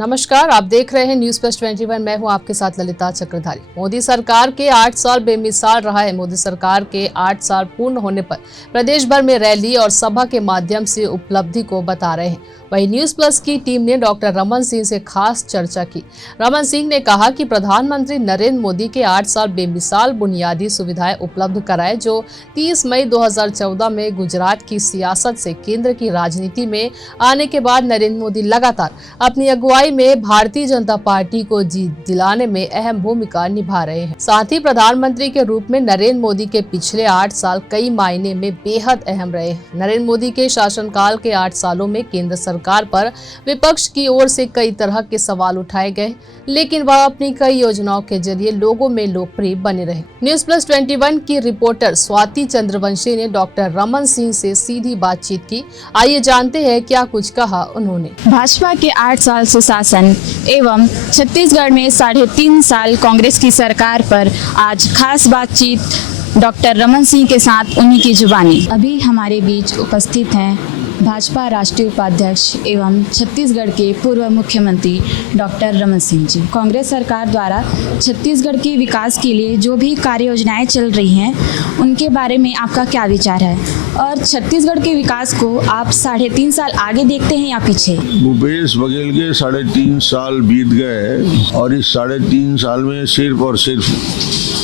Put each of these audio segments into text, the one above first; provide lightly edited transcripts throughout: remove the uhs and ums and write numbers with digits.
नमस्कार, आप देख रहे हैं न्यूज प्लस 21। मैं हूं आपके साथ ललिता चक्रधारी। मोदी सरकार के 8 साल बेमिसाल रहा है। मोदी सरकार के 8 साल पूर्ण होने पर प्रदेश भर में रैली और सभा के माध्यम से उपलब्धि को बता रहे हैं। वहीं न्यूज प्लस की टीम ने डॉक्टर रमन सिंह से खास चर्चा की। रमन सिंह ने कहा कि प्रधानमंत्री नरेंद्र मोदी के 8 साल बेमिसाल बुनियादी सुविधाएं उपलब्ध कराए, जो 30 मई 2014 में गुजरात की सियासत से केंद्र की राजनीति में आने के बाद नरेंद्र मोदी लगातार अपनी अगुवाई में भारतीय जनता पार्टी को जीत दिलाने में अहम भूमिका निभा रहे हैं। साथ ही प्रधानमंत्री के रूप में नरेंद्र मोदी के पिछले 8 साल कई मायने में बेहद अहम रहे। नरेंद्र मोदी के शासनकाल के 8 सालों में केंद्र सरकार पर विपक्ष की ओर से कई तरह के सवाल उठाए गए, लेकिन वह अपनी कई योजनाओं के जरिए लोगों में लोकप्रिय बने रहे। न्यूज प्लस 21 की रिपोर्टर स्वाति चंद्रवंशी ने डॉक्टर रमन सिंह से सीधी बातचीत की। आइए जानते हैं क्या कुछ कहा उन्होंने। भाजपा के 8 साल सुशासन एवं छत्तीसगढ़ में 3.5 साल कांग्रेस की सरकार पर आज खास बातचीत डॉक्टर रमन सिंह के साथ उन्हीं की जुबानी। अभी हमारे बीच उपस्थित हैं भाजपा राष्ट्रीय उपाध्यक्ष एवं छत्तीसगढ़ के पूर्व मुख्यमंत्री डॉक्टर रमन सिंह जी। कांग्रेस सरकार द्वारा छत्तीसगढ़ के विकास के लिए जो भी कार्य योजनाएं चल रही हैं, उनके बारे में आपका क्या विचार है और छत्तीसगढ़ के विकास को आप 3.5 साल आगे देखते हैं या पीछे? भूपेश बघेल के 3.5 साल बीत गए और इस 3.5 साल में सिर्फ और सिर्फ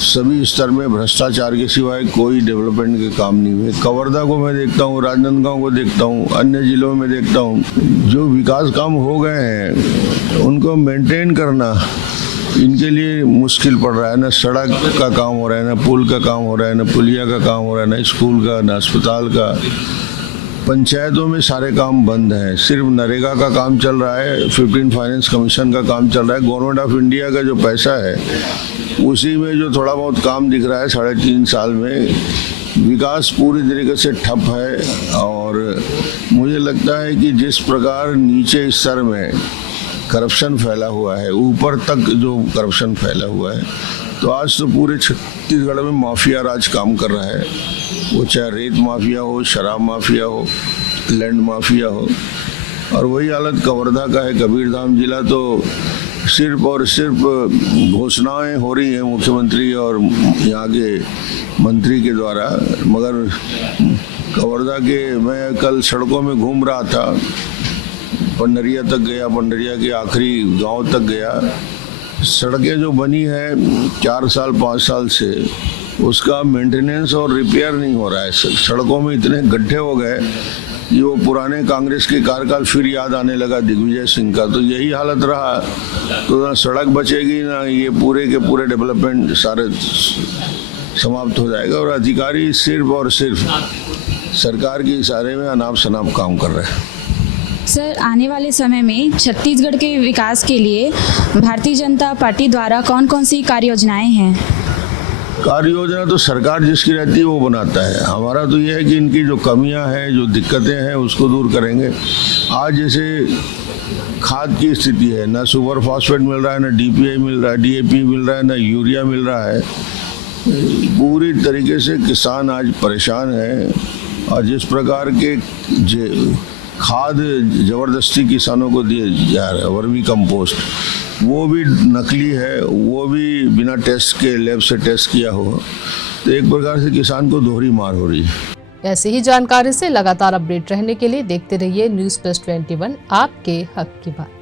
सभी स्तर में भ्रष्टाचार के सिवाय कोई डेवलपमेंट के काम नहीं हुए। कवर्धा को मैं देखता हूँ, राजनांदगांव को देखता हूँ, अन्य जिलों में देखता हूँ, जो विकास काम हो गए हैं उनको मेंटेन करना इनके लिए मुश्किल पड़ रहा है। ना सड़क का काम हो रहा है, ना पुल का काम हो रहा है, ना पुलिया का काम हो रहा है, ना स्कूल का, ना अस्पताल का। पंचायतों में सारे काम बंद हैं, सिर्फ नरेगा का काम चल रहा है, 15 फाइनेंस कमीशन का काम चल रहा है। गवर्नमेंट ऑफ इंडिया का जो पैसा है उसी में जो थोड़ा बहुत काम दिख रहा है 3.5 साल में। विकास पूरी तरीके से ठप है और मुझे लगता है कि जिस प्रकार नीचे स्तर में करप्शन फैला हुआ है, ऊपर तक जो करप्शन फैला हुआ है, तो आज तो पूरे छत्तीसगढ़ में माफिया राज काम कर रहा है। वो चाहे रेत माफिया हो, शराब माफिया हो, लैंड माफिया हो। और वही हालत कवर्धा का है। कबीरधाम जिला तो सिर्फ और सिर्फ घोषणाएं हो रही हैं मुख्यमंत्री और यहाँ के मंत्री के द्वारा, मगर कवर्धा के मैं कल सड़कों में घूम रहा था, पंडरिया तक गया, पंडरिया के आखिरी गांव तक गया। सड़कें जो बनी है 4 साल 5 साल से, उसका मेंटेनेंस और रिपेयर नहीं हो रहा है। सड़कों में इतने गड्ढे हो गए कि वो पुराने कांग्रेस के कार्यकाल फिर याद आने लगा दिग्विजय सिंह का। तो यही हालत रहा तो ना सड़क बचेगी, ना ये पूरे के पूरे डेवलपमेंट सारे समाप्त हो जाएगा और अधिकारी सिर्फ और सिर्फ सरकार के इशारे में अनाप शनाप काम कर रहे हैं। सर, आने वाले समय में छत्तीसगढ़ के विकास के लिए भारतीय जनता पार्टी द्वारा कौन कौन सी कार्य योजनाएं हैं? कार्य योजना तो सरकार जिसकी रहती है वो बनाता है। हमारा तो ये है कि इनकी जो कमियां हैं, जो दिक्कतें हैं, उसको दूर करेंगे। आज जैसे खाद की स्थिति है, ना सुपर फॉस्फेट मिल रहा है, ना डीपीआई मिल रहा है, डीएपी मिल रहा है, ना यूरिया मिल रहा है। पूरी तरीके से किसान आज परेशान है और जिस प्रकार के खाद जबरदस्ती किसानों को दिए जा रहा है, वर्मी कंपोस्ट, वो भी नकली है, वो भी बिना टेस्ट के लैब से टेस्ट किया हो। तो एक प्रकार से किसान को दोहरी मार हो रही है। ऐसी ही जानकारी से लगातार अपडेट रहने के लिए देखते रहिए न्यूज प्लस 21, आपके हक की बात।